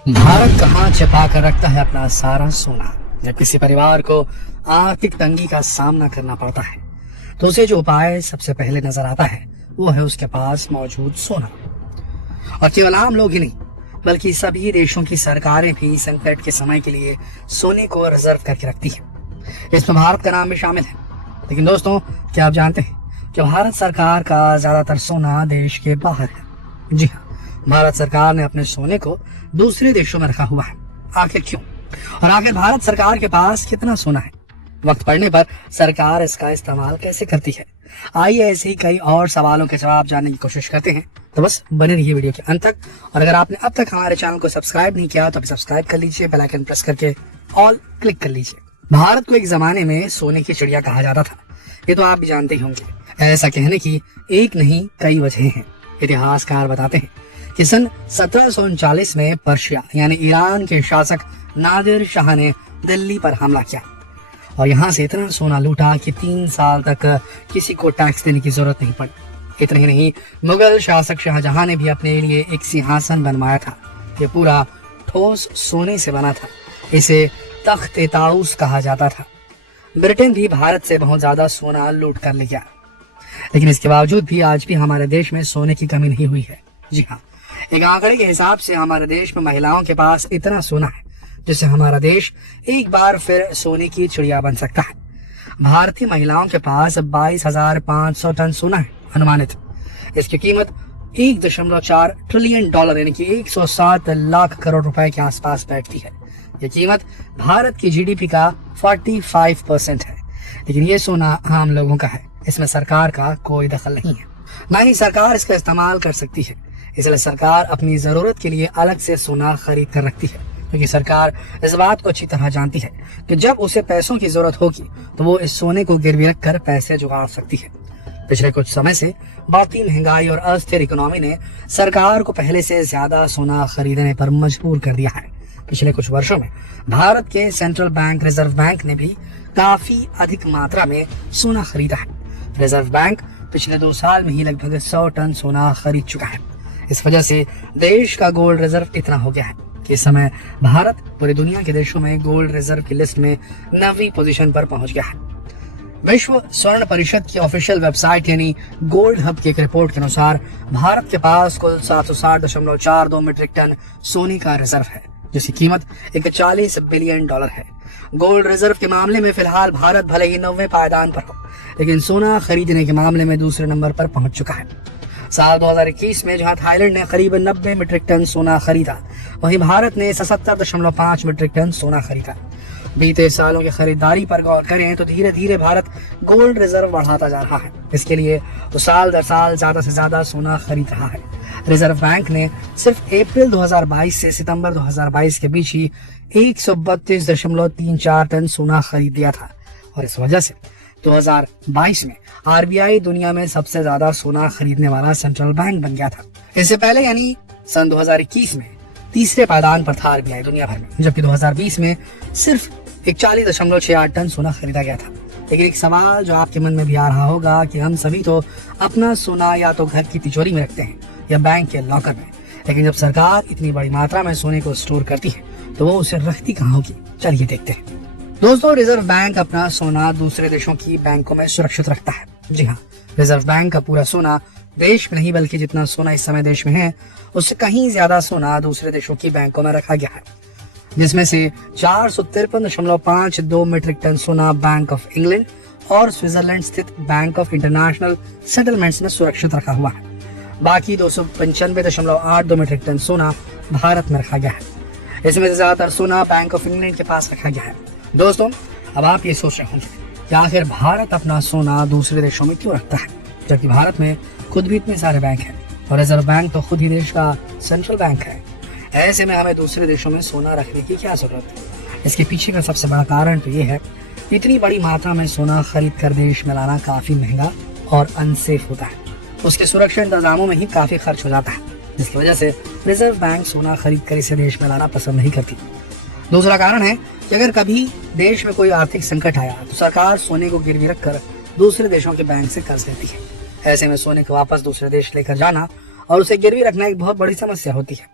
भारत कहाँ छिपा कर रखता है अपना सारा सोना। जब किसी परिवार को आर्थिक तंगी का सामना करना पड़ता है तो उसे जो उपाय सबसे पहले नजर आता है वो है उसके पास मौजूद सोना। और केवल आम लोग ही नहीं बल्कि सभी देशों की सरकारें भी संकट के समय के लिए सोने को रिजर्व करके रखती है। इसमें भारत का नाम भी शामिल है। लेकिन दोस्तों, क्या आप जानते हैं कि भारत सरकार का ज्यादातर सोना देश के बाहर है। जी हाँ, भारत सरकार ने अपने सोने को दूसरे देशों में रखा हुआ है। आखिर क्यों? और आखिर भारत सरकार के पास कितना सोना है? वक्त पड़ने पर सरकार इसका इस्तेमाल कैसे करती है? आइए ऐसे ही कई और सवालों के जवाब जानने की कोशिश करते हैं। तो बस बने रहिए वीडियो के अंत तक। और अगर आपने अब तक हमारे चैनल को सब्सक्राइब नहीं किया तो अभी सब्सक्राइब कर लीजिए, बेल आइकन प्रेस करके ऑल क्लिक कर लीजिए। भारत को एक जमाने में सोने की चिड़िया कहा जाता था। ये तो आप भी जानते ही होंगे। ऐसा कहने की एक नहीं कई वजह हैं। इतिहासकार बताते हैं कि सन 1739 में पर्शिया यानी ईरान के शासक नादिर शाह ने दिल्ली पर हमला किया और यहाँ से इतना सोना लूटा कि 3 साल तक किसी को टैक्स देने की जरूरत नहीं पड़ी। इतना ही नहीं, मुगल शासक शाहजहां ने भी अपने लिए एक सिंहासन बनवाया था। ये पूरा ठोस सोने से बना था। इसे तख्त ताउस कहा जाता था। ब्रिटेन भी भारत से बहुत ज्यादा सोना लूट कर ले गया, लेकिन इसके बावजूद भी आज भी हमारे देश में सोने की कमी नहीं हुई है। जी हाँ, एक आंकड़े के हिसाब से हमारे देश में महिलाओं के पास इतना सोना है जिससे हमारा देश एक बार फिर सोने की चिड़िया बन सकता है। भारतीय महिलाओं के पास 22,500 टन सोना है अनुमानित। इसकी कीमत 1.4 ट्रिलियन डॉलर यानी कि 107 लाख करोड़ रुपए के आसपास बैठती है। यह कीमत भारत की जीडीपी का 45% है। लेकिन ये सोना आम लोगों का है। इसमें सरकार का कोई दखल नहीं है, ना ही सरकार इसका इस्तेमाल कर सकती है। इसलिए सरकार अपनी जरूरत के लिए अलग से सोना खरीद कर रखती है, क्योंकि सरकार इस बात को अच्छी तरह जानती है कि जब उसे पैसों की जरूरत होगी तो वो इस सोने को गिरवी रख कर पैसे जुगाड़ सकती है। पिछले कुछ समय से बढ़ती महंगाई और अस्थिर इकोनॉमी ने सरकार को पहले से ज्यादा सोना खरीदने पर मजबूर कर दिया है। पिछले कुछ वर्षों में भारत के सेंट्रल बैंक रिजर्व बैंक ने भी काफी अधिक मात्रा में सोना खरीदा है। रिजर्व बैंक पिछले 2 साल में ही लगभग 100 टन सोना खरीद चुका है। इस वजह से देश का गोल्ड रिजर्व इतना हो गया है कि इस समय भारत पूरी दुनिया के देशों में गोल्ड रिजर्व की लिस्ट में 9वीं पोजीशन पर पहुंच गया है। विश्व स्वर्ण परिषद की ऑफिशियल वेबसाइट यानी गोल्ड हब की एक रिपोर्ट के अनुसार भारत के पास कुल 760.42 मीट्रिक टन सोने का रिजर्व है, जिसकी कीमत 41 बिलियन डॉलर है। गोल्ड रिजर्व के मामले में फिलहाल भारत भले ही 9वें पायदान पर हो, लेकिन सोना खरीदने के मामले में दूसरे नंबर पर पहुंच चुका है। साल 2021 में जहां थाईलैंड ने करीब 90 मीट्रिक टन सोना खरीदा, वहीं भारत ने 77.5 मीट्रिक टन सोना खरीदा। बीते सालों की खरीदारी पर गौर करें तो धीरे धीरे भारत गोल्ड रिजर्व बढ़ाता जा रहा है। इसके लिए वो साल दर साल ज्यादा से ज्यादा सोना खरीद रहा है। रिजर्व बैंक ने सिर्फ अप्रैल 2022 से सितंबर 2022 के बीच ही 132.34 टन सोना खरीद लिया था और इस वजह से 2022 में आरबीआई दुनिया में सबसे ज्यादा सोना खरीदने वाला सेंट्रल बैंक बन गया था। इससे पहले यानी सन 2021 में तीसरे पायदान पर था आरबीआई दुनिया भर में, जबकि 2020 में सिर्फ 41.68 टन सोना खरीदा गया था। लेकिन एक सवाल जो आपके मन में भी आ रहा होगा कि हम सभी तो अपना सोना या तो घर की तिजोरी में रखते हैं या बैंक के लॉकर में, लेकिन जब सरकार इतनी बड़ी मात्रा में सोने को स्टोर करती है तो वो उसे रखती कहाँ होगी? चलिए देखते हैं। दोस्तों, रिजर्व बैंक अपना सोना दूसरे देशों की बैंकों में सुरक्षित रखता है। जी हाँ, रिजर्व बैंक का पूरा सोना देश में नहीं बल्कि जितना सोना इस समय देश में है उससे कहीं ज्यादा सोना दूसरे देशों की बैंकों में रखा गया है, जिसमें से 453.52 मीट्रिक टन सोना बैंक ऑफ इंग्लैंड और स्विट्जरलैंड स्थित बैंक ऑफ इंटरनेशनल सेटलमेंट्स में सुरक्षित रखा हुआ है। बाकी 295.82 मीट्रिक टन सोना भारत में रखा गया है। इसमें से ज्यादातर सोना बैंक ऑफ इंग्लैंड के पास रखा गया है। दोस्तों, अब आप ये सोच रहे होंगे कि आखिर भारत अपना सोना दूसरे देशों में क्यों रखता है, जबकि भारत में खुद भी इतने सारे बैंक हैं और रिजर्व बैंक तो खुद ही देश का सेंट्रल बैंक है। ऐसे में हमें दूसरे देशों में सोना रखने की क्या जरूरत है? इसके पीछे का सबसे बड़ा कारण तो ये है, इतनी बड़ी मात्रा में सोना खरीद कर देश में लाना काफी महंगा और अनसेफ होता है। उसके सुरक्षा इंतजामों में ही काफी खर्च हो जाता है, जिसकी वजह से रिजर्व बैंक सोना खरीद कर इसे देश में लाना पसंद नहीं करती। दूसरा कारण है कि अगर कभी देश में कोई आर्थिक संकट आया तो सरकार सोने को गिरवी रखकर दूसरे देशों के बैंक से कर्ज लेती है। ऐसे में सोने को वापस दूसरे देश लेकर जाना और उसे गिरवी रखना एक बहुत बड़ी समस्या होती है।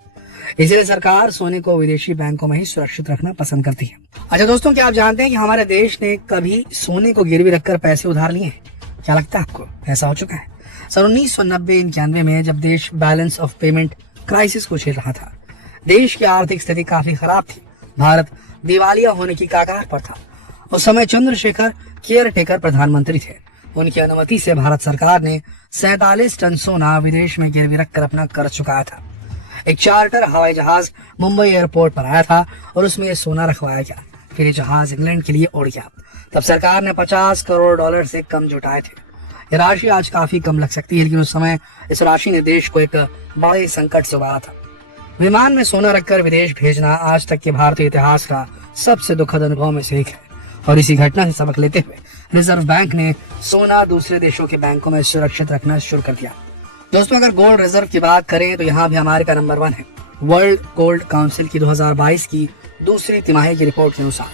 इसलिए सरकार सोने को विदेशी बैंकों में ही सुरक्षित रखना पसंद करती है। अच्छा दोस्तों, क्या आप जानते हैं कि हमारे देश ने कभी सोने को गिरवी रखकर पैसे उधार लिए हैं? क्या लगता है आपको ऐसा हो चुका है? सन 1990-91 में जब देश बैलेंस ऑफ पेमेंट क्राइसिस को झेल रहा था, देश की आर्थिक स्थिति काफी खराब थी, भारत दिवालिया होने की कगार पर था। उस समय चंद्रशेखर केयर टेकर प्रधानमंत्री थे। उनकी अनुमति से भारत सरकार ने 47 टन सोना विदेश में गिरवी रखकर अपना कर्ज चुकाया था। एक चार्टर हवाई जहाज मुंबई एयरपोर्ट पर आया था और उसमें यह सोना रखवाया गया। फिर ये जहाज इंग्लैंड के लिए उड़ गया। तब सरकार ने 50 करोड़ डॉलर से कम जुटाए थे। ये राशि आज काफी कम लग सकती है, लेकिन उस समय इस राशि ने देश को एक बड़े संकट से उबारा था। विमान में सोना रखकर विदेश भेजना आज तक के भारतीय इतिहास का सबसे दुखद अनुभव में से एक है। और इसी घटना से सबक लेते हुए रिजर्व बैंक ने सोना दूसरे देशों के बैंकों में सुरक्षित रखना शुरू कर दिया। दोस्तों, अगर गोल्ड रिजर्व की बात करें तो यहाँ भी अमेरिका नंबर 1 है। वर्ल्ड गोल्ड काउंसिल की 2022 की दूसरी तिमाही की रिपोर्ट के अनुसार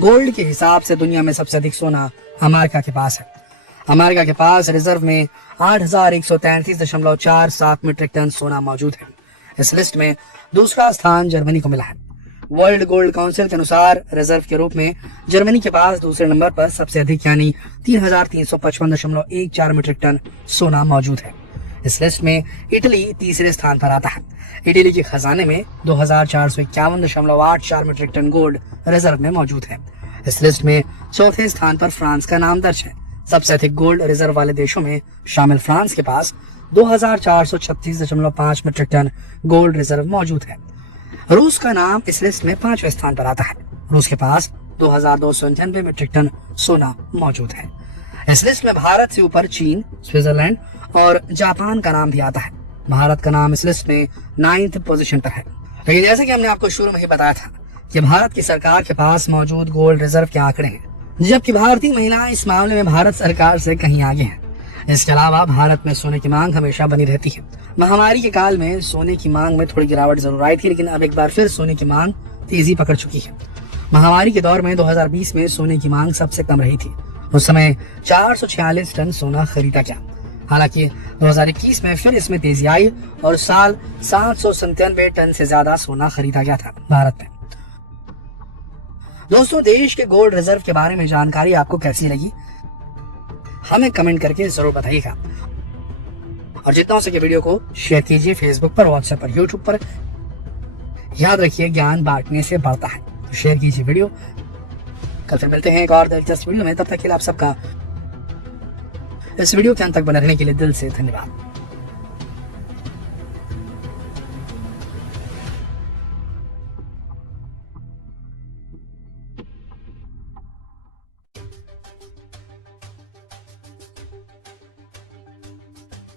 गोल्ड के हिसाब से दुनिया में सबसे अधिक सोना अमेरिका के पास है। अमेरिका के पास रिजर्व में 8133.47 मीट्रिक टन सोना मौजूद है। इस लिस्ट में दूसरा स्थान जर्मनी को मिला है। वर्ल्ड गोल्ड काउंसिल के अनुसार रिजर्व के रूप में जर्मनी के पास दूसरे नंबर पर सबसे अधिक यानी 3355.14 मीट्रिक टन सोना मौजूद है। इस लिस्ट में इटली तीसरे स्थान पर आता है। इटली के खजाने में 2451.84 मीट्रिक टन गोल्ड रिजर्व में मौजूद है। इस लिस्ट में चौथे स्थान पर फ्रांस का नाम दर्ज है। सबसे अधिक गोल्ड रिजर्व वाले देशों में शामिल फ्रांस के पास 2436.5 मीट्रिक टन गोल्ड रिजर्व मौजूद है। रूस का नाम इस लिस्ट में 5वें स्थान पर आता है। रूस के पास 2299 मीट्रिक टन सोना मौजूद है। इस लिस्ट में भारत से ऊपर चीन, स्विट्जरलैंड और जापान का नाम भी आता है। भारत का नाम इस लिस्ट में 9th पोजीशन पर है। लेकिन जैसे कि हमने आपको शुरू में ही बताया था कि भारत की सरकार के पास मौजूद गोल्ड रिजर्व के आंकड़े हैं, जबकि भारतीय महिलाएं इस मामले में भारत सरकार से कहीं आगे हैं। इसके अलावा भारत में सोने की मांग हमेशा बनी रहती है। महामारी के काल में सोने की मांग में थोड़ी गिरावट जरूर आई थी, लेकिन अब एक बार फिर सोने की मांग तेजी पकड़ चुकी है। महामारी के दौर में 2020 में सोने की मांग सबसे कम रही थी। उस समय 446 टन सोना खरीदा गया। हालांकि 2021 में फिर इसमें तेजी आई और साल 797 टन से ज्यादा सोना खरीदा गया था भारत में। दोस्तों, देश के गोल्ड रिजर्व के बारे में जानकारी आपको कैसी लगी हमें कमेंट करके जरूर बताइएगा। और जितना हो सके वीडियो को शेयर कीजिए फेसबुक पर, व्हाट्सएप पर, यूट्यूब पर। याद रखिए, ज्ञान बांटने से बढ़ता है, तो शेयर कीजिए वीडियो। कल फिर मिलते हैं एक और दिलचस्प वीडियो में। तब तक के लिए आप सबका इस वीडियो के अंत तक बने रहने के लिए दिल से धन्यवाद।